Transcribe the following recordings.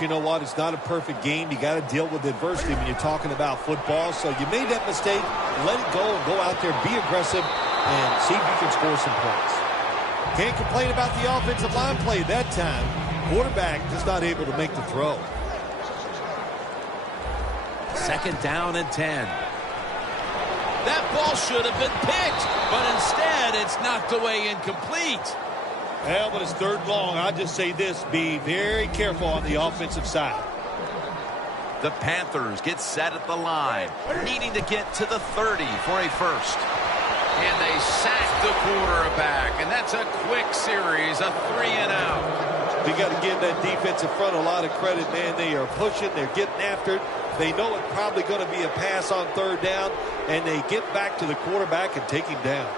You know what? It's not a perfect game. You got to deal with adversity when you're talking about football. So you made that mistake. Let it go and go out there, be aggressive, and see if you can score some points. Can't complain about the offensive line play that time. Quarterback just not able to make the throw. 2nd down and 10. That ball should have been picked, but instead it's knocked away incomplete. Well, but it's 3rd and long. I'll just say this. Be very careful on the offensive side. The Panthers get set at the line, needing to get to the 30 for a first. And they sack the quarterback, and that's a quick series, a 3-and-out. We got to give that defensive front a lot of credit, man. They are pushing. They're getting after it. They know it's probably going to be a pass on 3rd down, and they get back to the quarterback and take him down.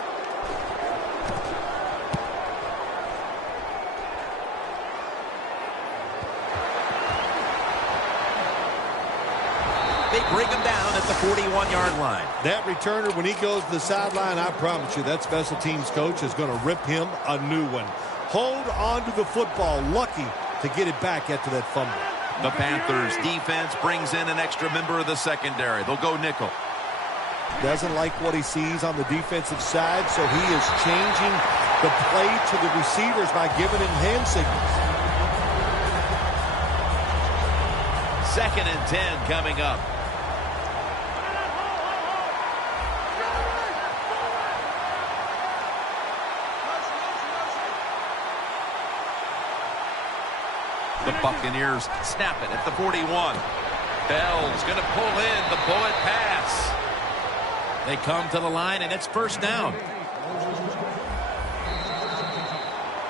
They bring him down at the 41-yard line. That returner, when he goes to the sideline, I promise you, that special teams coach is going to rip him a new one. Hold on to the football. Lucky to get it back after that fumble. The Panthers defense brings in an extra member of the secondary. They'll go nickel. Doesn't like what he sees on the defensive side, so he is changing the play to the receivers by giving him hand signals. 2nd and 10 coming up. The Buccaneers snap it at the 41. Bell's going to pull in the bullet pass. They come to the line, and it's 1st down.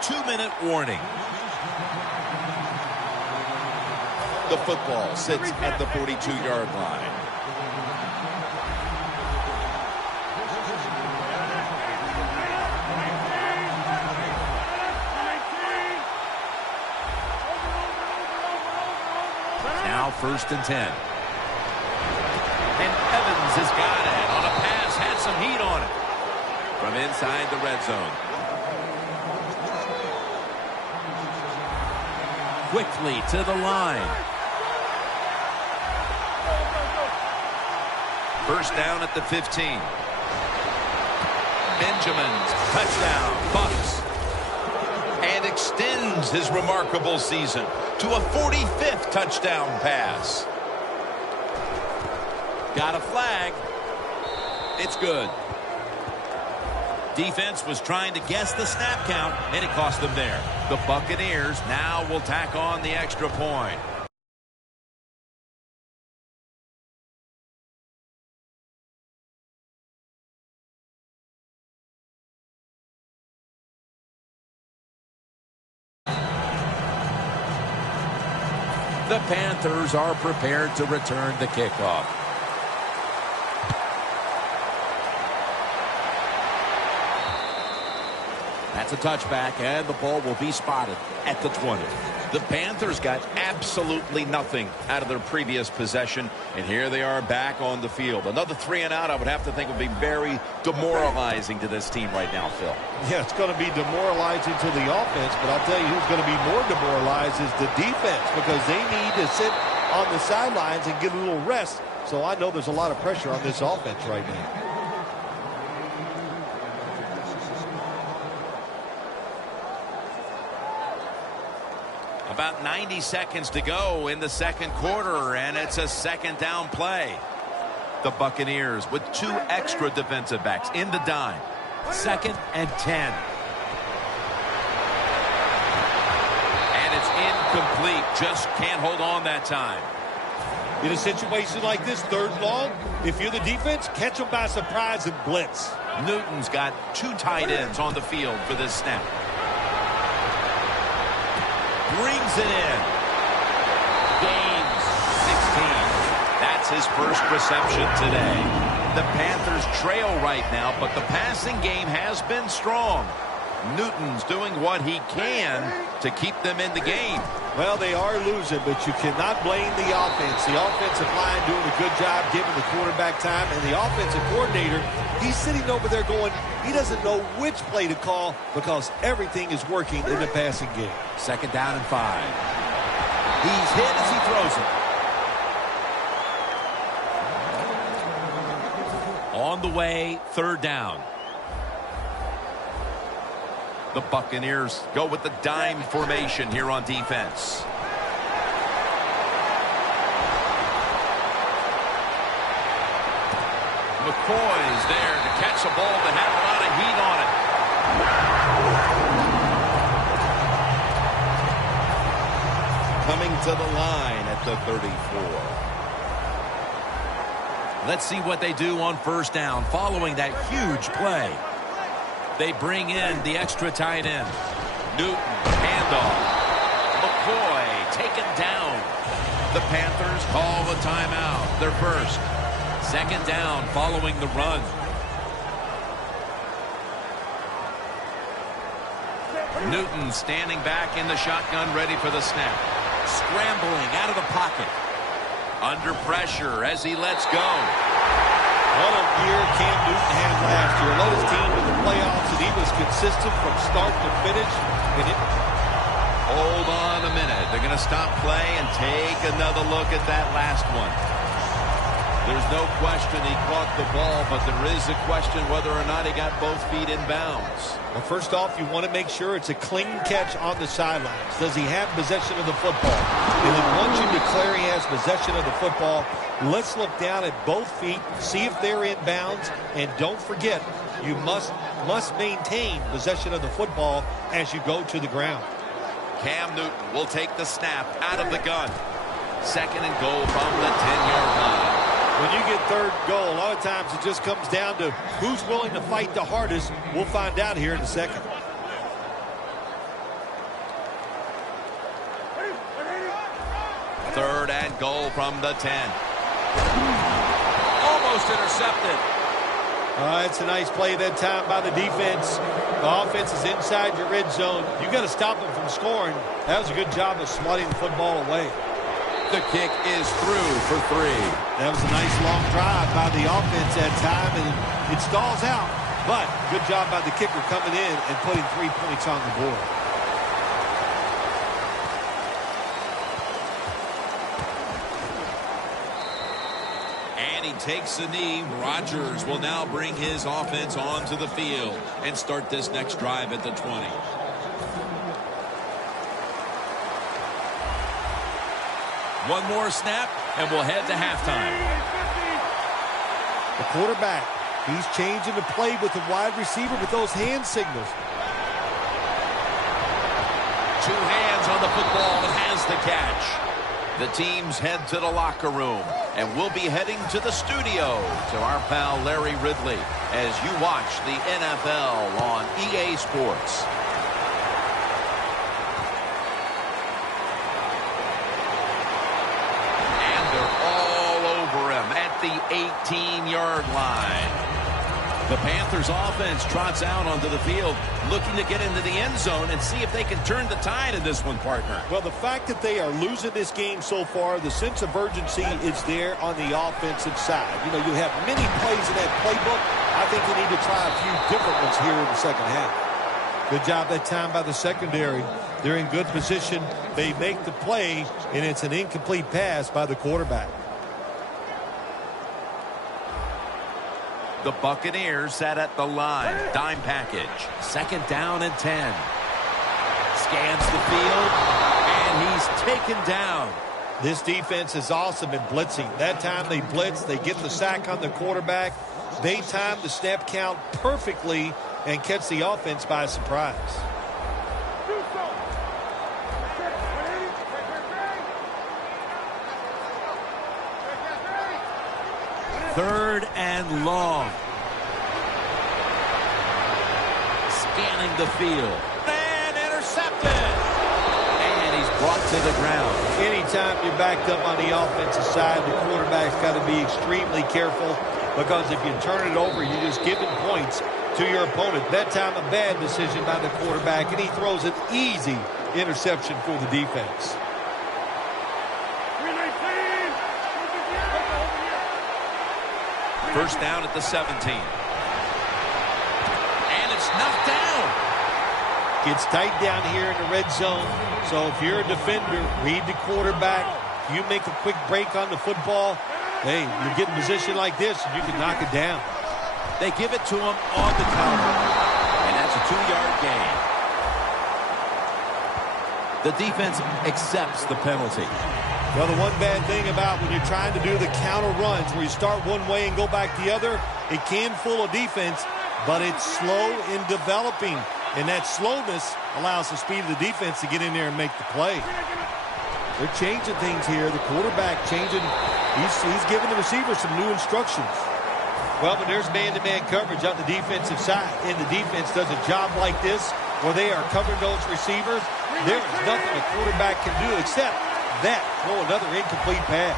2-minute warning. The football sits at the 42-yard line. Now 1st and 10. And Evans has got it on a pass, had some heat on it. From inside the red zone. Quickly to the line. 1st down at the 15. Benjamin's touchdown, Bucks. And extends his remarkable season to a 45th touchdown pass. Got a flag. It's good. Defense was trying to guess the snap count, and it cost them there. The Buccaneers now will tack on the extra point. The Panthers are prepared to return the kickoff. That's a touchback, and the ball will be spotted at the 20. The Panthers got absolutely nothing out of their previous possession, and here they are back on the field. Another 3-and-out, I would have to think, would be very demoralizing to this team right now, Phil. Yeah, it's going to be demoralizing to the offense, but I'll tell you who's going to be more demoralized is the defense, because they need to sit on the sidelines and get a little rest. So I know there's a lot of pressure on this offense right now. About 90 seconds to go in the 2nd quarter, and it's a 2nd down play. The Buccaneers with 2 extra defensive backs in the dime. 2nd and 10. And it's incomplete. Just can't hold on that time. In a situation like this, 3rd and long, if you're the defense, catch them by surprise and blitz. Newton's got 2 tight ends on the field for this snap. Brings it in. Gains 16. That's his first reception today. The Panthers trail right now, but the passing game has been strong. Newton's doing what he can to keep them in the game. Well, they are losing, but you cannot blame the offense. The offensive line doing a good job giving the quarterback time, and the offensive coordinator, he's sitting over there going, he doesn't know which play to call because everything is working in the passing game. 2nd down and 5. He's hit as he throws it. On the way, third down. The Buccaneers go with the dime formation here on defense. McCoy's there to catch a ball that had a lot of heat on it. Coming to the line at the 34. Let's see what they do on first down following that huge play. They bring in the extra tight end. Newton, handoff. McCoy taken down. The Panthers call a timeout. Their first. Second down following the run. Newton standing back in the shotgun, ready for the snap. Scrambling out of the pocket. Under pressure as he lets go. What a year Cam Newton had last year. Led his team to the playoffs, and he was consistent from start to finish. Hold on a minute. They're going to stop play and take another look at that last one. There's no question he caught the ball, but there is a question whether or not he got both feet in bounds. Well, first off, you want to make sure it's a clean catch on the sidelines. Does he have possession of the football? And then once you declare he has possession of the football, let's look down at both feet, see if they're in bounds, and don't forget, you must maintain possession of the football as you go to the ground. Cam Newton will take the snap out of the gun. Second and goal from the 10-yard line. When you get third goal, a lot of times it just comes down to who's willing to fight the hardest. We'll find out here in a second. Third and goal from the 10. Almost intercepted. It's a nice play that time by the defense. The offense is inside your red zone. You got to stop them from scoring. That was a good job of swatting the football away. The kick is through for 3. That was a nice long drive by the offense that time, and it stalls out. But good job by the kicker coming in and putting 3 points on the board. And he takes the knee. Rodgers will now bring his offense onto the field and start this next drive at the 20. One more snap, and we'll head to halftime. The quarterback, he's changing the play with the wide receiver with those hand signals. 2 hands on the football and has the catch. The teams head to the locker room, and we'll be heading to the studio to our pal Larry Ridley as you watch the NFL on EA Sports. The 18-yard line. The Panthers offense trots out onto the field, looking to get into the end zone and see if they can turn the tide in this one, partner. Well, the fact that they are losing this game so far, the sense of urgency is there on the offensive side. You know, you have many plays in that playbook. I think they need to try a few different ones here in the second half. Good job that time by the secondary. They're in good position. They make the play, and it's an incomplete pass by the quarterback. The Buccaneers sat at the line. Dime package. Second down and 10. Scans the field, and he's taken down. This defense is awesome at blitzing. That time they blitz, they get the sack on the quarterback. They time the snap count perfectly and catch the offense by surprise. Third and long. Scanning the field. And intercepted. And he's brought to the ground. Anytime you're backed up on the offensive side, the quarterback's got to be extremely careful, because if you turn it over, you're just giving points to your opponent. That time a bad decision by the quarterback, and he throws an easy interception for the defense. First down at the 17. And it's knocked down. Gets tight down here in the red zone. So if you're a defender, read the quarterback. You make a quick break on the football. Hey, you get in a position like this, and you can knock it down. They give it to him on the counter. And that's a 2-yard gain. The defense accepts the penalty. Well, the one bad thing about when you're trying to do the counter runs where you start one way and go back the other, it can fool a defense, but it's slow in developing. And that slowness allows the speed of the defense to get in there and make the play. They're changing things here. The quarterback changing. He's giving the receiver some new instructions. Well, but there's man-to-man coverage on the defensive side. And the defense does a job like this where they are covering those receivers. There is nothing a quarterback can do except that, throw another incomplete pass.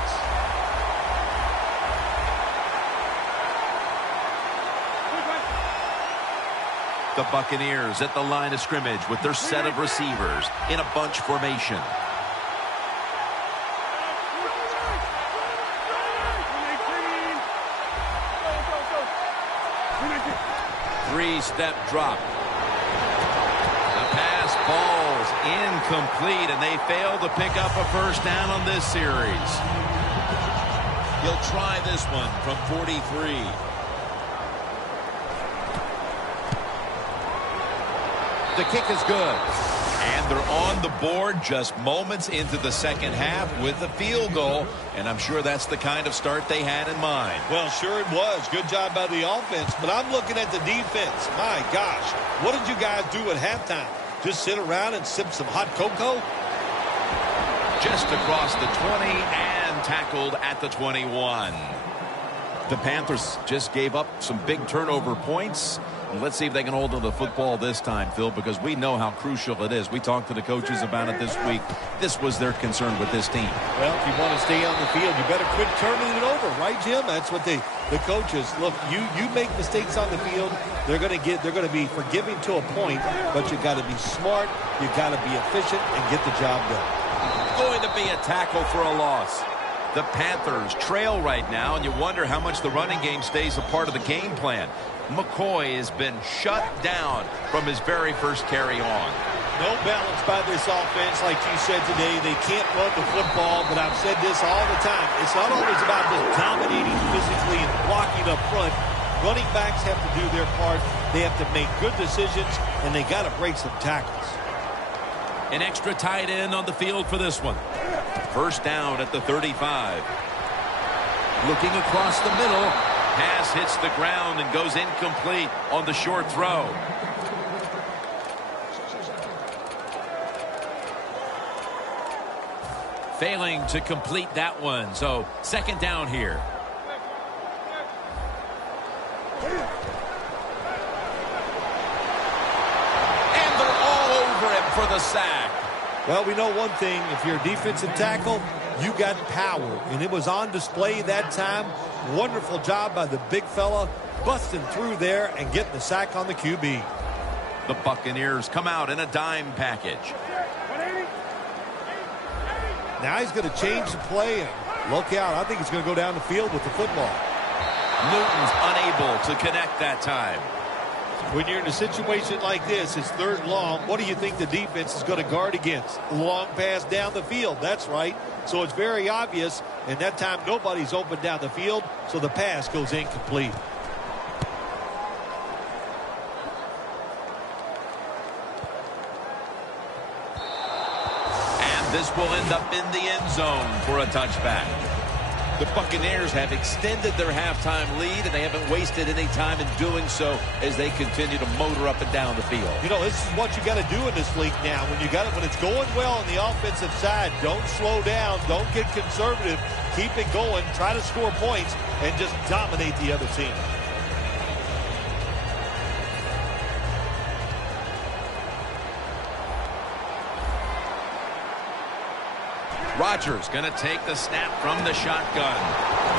The Buccaneers at the line of scrimmage with their set of receivers in a bunch formation. Three-step drop. The pass falls incomplete, and they fail to pick up a first down on this series. He'll try this one from 43. The kick is good. And they're on the board just moments into the second half with a field goal. And I'm sure that's the kind of start they had in mind. Well, sure it was. Good job by the offense. But I'm looking at the defense. My gosh, what did you guys do at halftime? Just sit around and sip some hot cocoa? Just across the 20 and tackled at the 21. The Panthers just gave up some big turnover points. And let's see if they can hold on to the football this time, Phil, because we know how crucial it is. We talked to the coaches about it this week. This was their concern with this team. Well, if you want to stay on the field, you better quit turning it over, right, Jim? That's what the coaches look. You make mistakes on the field, they're going to be forgiving to a point, but you got to be smart, you got to be efficient, and get the job done. Going to be a tackle for a loss. The Panthers trail right now, and you wonder how much the running game stays a part of the game plan. McCoy has been shut down from his very first carry on. No balance by this offense, like you said today. They can't run the football, but I've said this all the time. It's not always about just dominating physically and blocking up front. Running backs have to do their part. They have to make good decisions, and they got to break some tackles. An extra tight end on the field for this one. First down at the 35. Looking across the middle. Pass hits the ground and goes incomplete on the short throw. Failing to complete that one. So second down here. And they're all over him for the sack. Well, we know one thing. If you're a defensive tackle, you got power. And it was on display that time. Wonderful job by the big fella, busting through there and getting the sack on the QB. The Buccaneers come out in a dime package. Now he's going to change the play. And look out. I think he's going to go down the field with the football. Newton's unable to connect that time. When you're in a situation like this, it's third and long. What do you think the defense is going to guard against? Long pass down the field. That's right. So it's very obvious. And that time, nobody's open down the field. So the pass goes incomplete. And this will end up in the end zone for a touchback. The Buccaneers have extended their halftime lead, and they haven't wasted any time in doing so as they continue to motor up and down the field. You know, this is what you got to do in this league now. When it's going well on the offensive side, don't slow down, don't get conservative, keep it going, try to score points, and just dominate the other team. Rodgers going to take the snap from the shotgun.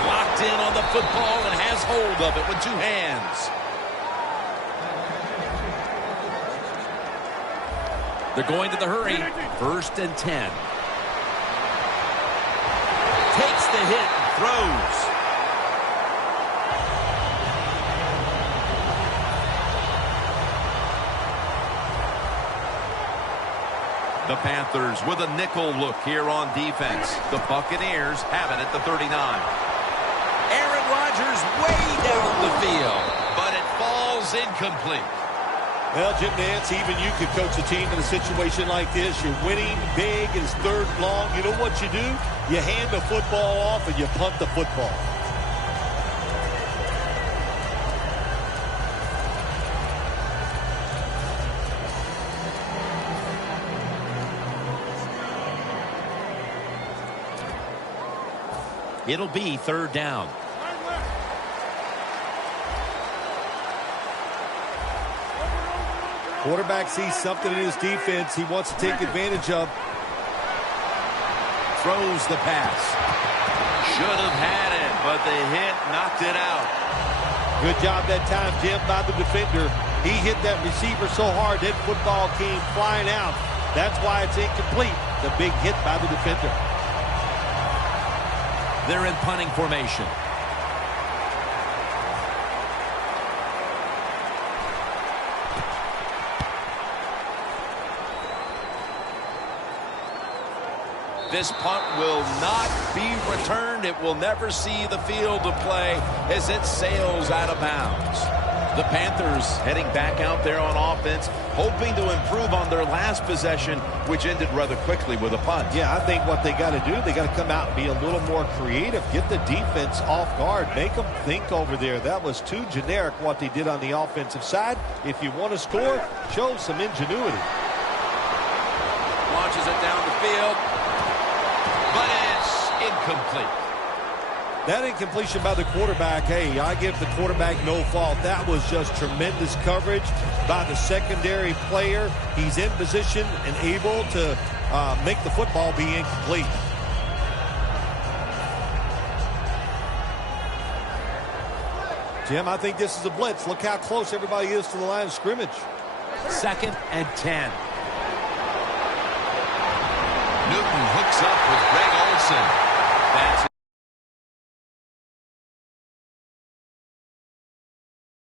Locked in on the football and has hold of it with two hands. They're going to the hurry. 1st and 10. Takes the hit and throws. Panthers with a nickel look here on defense. The Buccaneers have it at the 39. Aaron Rodgers way down the field, but it falls incomplete. Well, Jim Nance, even you could coach a team in a situation like this. You're winning big, it's 3rd and long. You know what you do? You hand the football off and you punt the football. It'll be 3rd down. Quarterback sees something in his defense he wants to take advantage of. Throws the pass. Should have had it, but the hit knocked it out. Good job that time, Jim, by the defender. He hit that receiver so hard that football came flying out. That's why it's incomplete. The big hit by the defender. They're in punting formation. This punt will not be returned. It will never see the field of play as it sails out of bounds. The Panthers heading back out there on offense, hoping to improve on their last possession, which ended rather quickly with a punt. Yeah, I think what they got to do, they got to come out and be a little more creative. Get the defense off guard. Make them think over there. That was too generic what they did on the offensive side. If you want to score, show some ingenuity. Launches it down the field, but it's incomplete. That incompletion by the quarterback, hey, I give the quarterback no fault. That was just tremendous coverage by the secondary player. He's in position and able to make the football be incomplete. Jim, I think this is a blitz. Look how close everybody is to the line of scrimmage. 2nd and 10. Newton hooks up with Greg Olsen.